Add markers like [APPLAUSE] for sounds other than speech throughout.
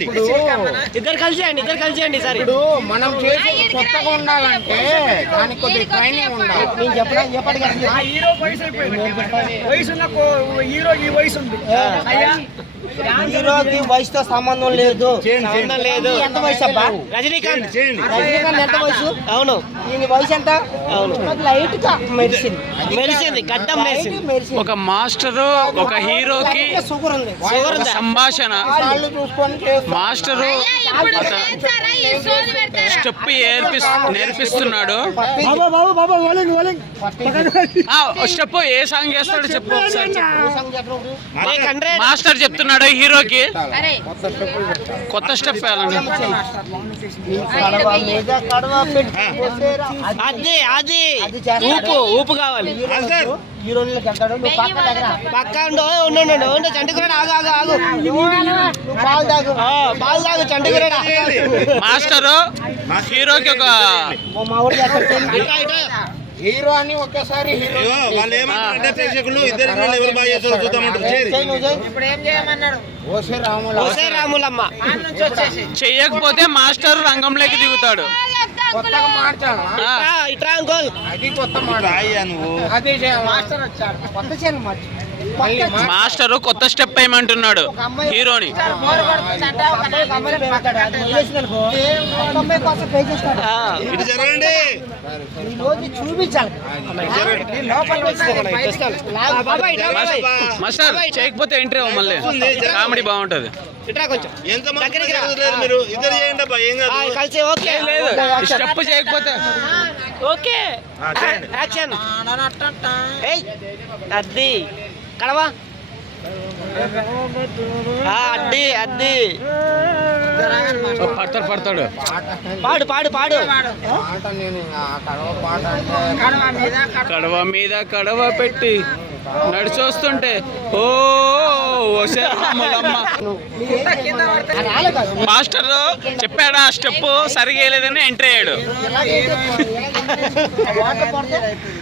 ఇప్పుడు ఇద్దరు కలిసి అండి ఇద్దరు కలిసి అండి సరే. ఇప్పుడు మనం చేసి కొత్తగా ఉండాలంటే దానికి కొద్దిగా ట్రైనింగ్ ఉండాలి. నేను చెప్పడా చెప్పండి హీరో వయసు హీరో ఈ వయసు ఉంది అయ్యా హీరోకి వయసుతో సంబంధం లేదు. లేదు. ఎంత వయసు అబ్బా? రజనీకాంత్. రజనీకాంత్ ఎంత వయసు? అవును. ఈయన వయసు ఎంత? అవును. లైట్గా మెరిసింది. మెరిసింది గడ్డం మెరిసింది. ఒక మాస్టరు ఒక హీరోకి షుగర్ ఉంది. సంభాషణ. వాళ్ళు చూసుకొని చేస్తారు. మాస్టరు స్టెప్ నేర్పిస్తున్నాడు. ఆ, స్టెప్ ఏ సాంగ్ చేస్తాడో చెప్పు ఒకసారి చెప్పు. మాస్టర్ చెప్తున్నాడు. హీరోకి? కొత్త స్టెప్. అది అది. ఊపు ఊపు కావాలి. పక్క ఉండు ఉండు ఆగు తాగు. తాగు చంటిగురాడు మాస్టరు హీరోకి ఒక హీరో అని ఒకేసారి హీరో వాళ్ళు ఏమంటారంటే ప్రేక్షకులు ఇద్దరు ఎవరు బాగా చేస్తారో చూద్దామంటారు చేరి. చేయి నువ్వు చేయి. ఇప్పుడు ఏం చేయమన్నాడు? ఓసే రాముల ఓసే రాములమ్మ. ఆడ నుంచి వచ్చేసి. చెయ్యకపోతే మాస్టర్ రంగంలోకి దిగుతాడు. కొత్తగా ఇట్రా, అంకుల్. అది కొత్త మాట అయ్యా నువ్వు. అదే మాస్టర్ వచ్చాడు కొత్త మాస్టరు కొత్త స్టెప్ వేయమంటున్నాడు హీరోని. మాస్టర్ చేయకపోతే ఎంట్రీ అవ్వ మళ్ళీ. కామెడీ బాగుంటది. ఓకే. యాక్షన్. స్టెప్ చేయకపోతే ఓకే. ఆ, చేయండి. యాక్షన్. ఏయ్ అది. కడవా? అడ్డి ఓ, పడతాడు పడతాడు. పాడు పాడు పాడు. కడవ పాట అంటే కడవ మీద కడవ పెట్టి నడిచొస్తుంటే ఓ. మాస్టర్ చెప్పాడా ఆ స్టెప్ సరిగా వేయలేదని ఎంట్రీ అయ్యాడు [LAUGHS]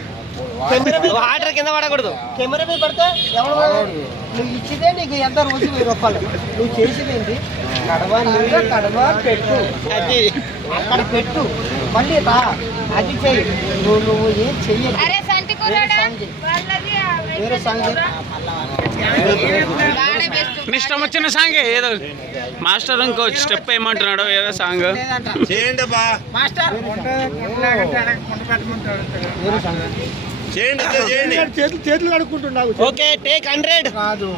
వాటర్ కింద పడకూడదు. కెమెరా మీద పడితే ఎవరు నువ్వు ఇచ్చితే నీకు ఎంత రోజు వెయ్యి రూపాయలు. నువ్వు చేసింది ఏంటి? కడవ మీద కడవ పెట్టు. అది. అక్కడ పెట్టు. మళ్ళీ రా. అది చెయ్యి. నువ్వు నువ్వు ఏం సంటి వేరే సాంగ్. చెయ్యి. వేరే సాంగ్. చెయ్యి. నీ ఇష్టం వచ్చిన సాంగ్ ఏదో మాస్టర్ ఇంకో స్టెప్ ఏమంటున్నాడు ఏదో సాంగ్ చేయండి మాస్టర్. చేయండి ఓకే టేక్ హండ్రెడ్ కాదు.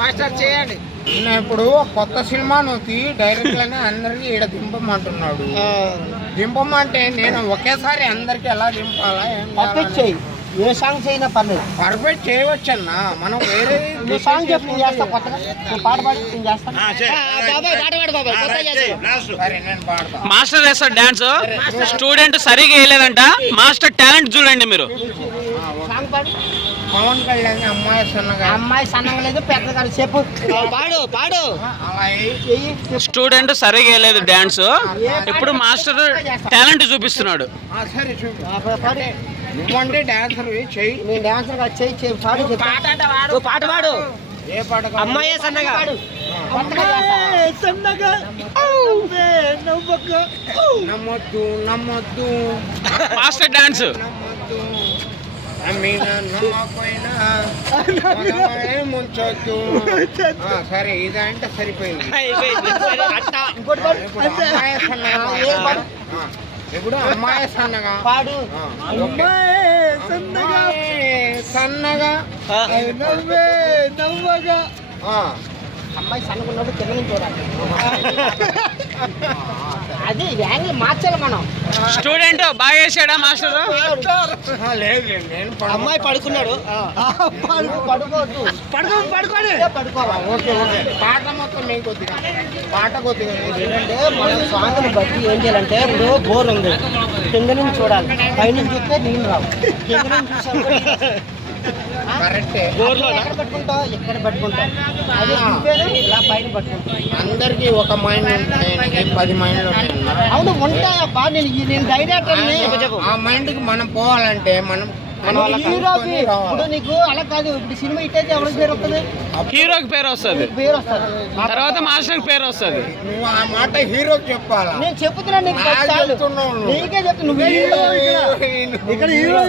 మాస్టర్ చేయండి. నేను ఇప్పుడు కొత్త సినిమాను తీ డైరెక్ట్ గానే అందరికి ఈడ దింపమంటున్నాడు. దింపమంటే నేను ఒకేసారి అందరికి ఎలా దింపాలా ఏం ఏ సాంగ్ చేయినా పర్లేదు. పర్ఫెక్ట్ చేయవచ్చన్నా. మనం వేరే నువ్వు సాంగ్ చెప్పు నేను చేస్తా కొత్తగా. పాట పాడి నేను చేస్తా. ఆ, చేయి. ఆ, బాబాయ్ పాట పాడు బాబాయ్ ఆ, కొత్తగా రైట్, చేస్తా. చేయి. లాస్ట్ సరే నేను పాడతా. మాస్టర్ వేస్తాడు డాన్స్. స్టూడెంట్ సరిగా వేయలేదంట. మాస్టర్ టాలెంట్ చూడండి మీరు. సాంగ్ పాడు. పవన్ కళ్యాణ్ అమ్మాయి సన్నగా. అమ్మాయి సన్నంగా లేదు పెద్ద కాదు చెప్పు పాడు పాడు. స్టూడెంట్ సరిగా వేయలేదు డాన్స్. ఇప్పుడు మాస్టర్ టాలెంట్ చూపిస్తున్నాడు. ఆ, సరే చూడు ఆ, పా- పాడు. నువ్వంటే డాన్సర్ చెయ్యి. నేను డాన్సర్ చెయ్యి చెయ్యి పాడు. పాట పాడు. ఏ పాట కావాలి? అమ్మాయే సన్నగా. సన్నగా. నమ్మొద్దు నమ్మొద్దు. మాస్టర్ డాన్స్ నమ్మొద్దు. సరే ఇదంటే సరిపోయింది. అయిపోయింది సరే, అట్టా. ఇంకోటి పాడు ఇప్పుడు అమ్మాయి సన్నగా పాడు? సన్నగా. అమ్మాయి సన్నగా ఆ. నవ్వగా అమ్మాయి సన్నగున్నప్పుడు కింద నుంచి చూడాలి [LAUGHS] అది యాంగిల్ మార్చాలి మనం. స్టూడెంట్ బాగా వేసాడా మాస్టర్? లేదు. అమ్మాయి పడుకున్నాడు. పడుకోవద్దు పడుకో. పడుకోండి పడుకోవాలి ఓకే ఓకే. పాట మొత్తం కొద్దిగా? పాట కొద్దిగా ఏంటంటే మనం సాంగ్ని బట్టి ఏం చేయాలంటే ఇప్పుడు బోర్ ఉంది. కింద నుంచి చూడాలి. పైనుంచి చూస్తే నీళ్ళు రావు. కింద నుంచి చూసాం ఇలా పైన పట్టుకుంటాం అందరికి ఒక మైండ్ పది మైండ్లు అవును ఉంటాయబ్బా. నేను ఆ మైండ్కి మనం పోవాలంటే మనం నీకు అలా కాదు ఇప్పుడు సినిమా హిట్ అయితే ఎవరికి పేరు వస్తుంది? హీరోకి పేరు వస్తుంది. పేరు వస్తుంది. తర్వాత మాస్టర్ పేరు వస్తుంది. నువ్వు ఆ మాట హీరోకి చెప్పాలా? నేను చెప్తున్నా నీకు నాకు చెప్తున్నా నువ్వే హీరో ఇక్కడ. ఇక్కడ హీరో